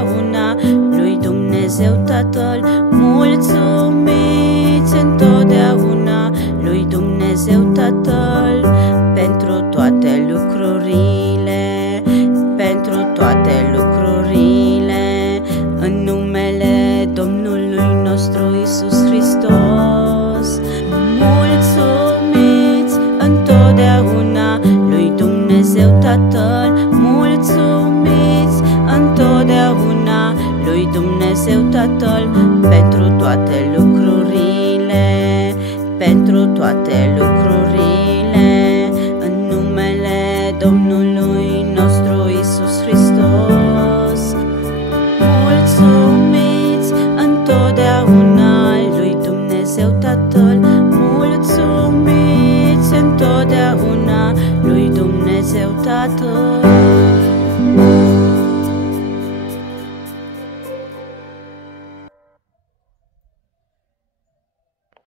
întotdeauna lui Dumnezeu Tatăl. Mulțumiți întotdeauna lui Dumnezeu Tatăl pentru toate lucrurile, pentru toate lucrurile, în numele Domnului nostru Iisus Hristos. Mulțumiți întotdeauna lui Dumnezeu Tatăl. Mulțumiți întotdeauna lui Dumnezeu Tatăl pentru toate lucrurile, pentru toate lucrurile, în numele Domnului nostru Iisus Hristos. Mulțumiți întotdeauna lui Dumnezeu Tatăl. Mulțumiți întotdeauna lui Dumnezeu Tatăl.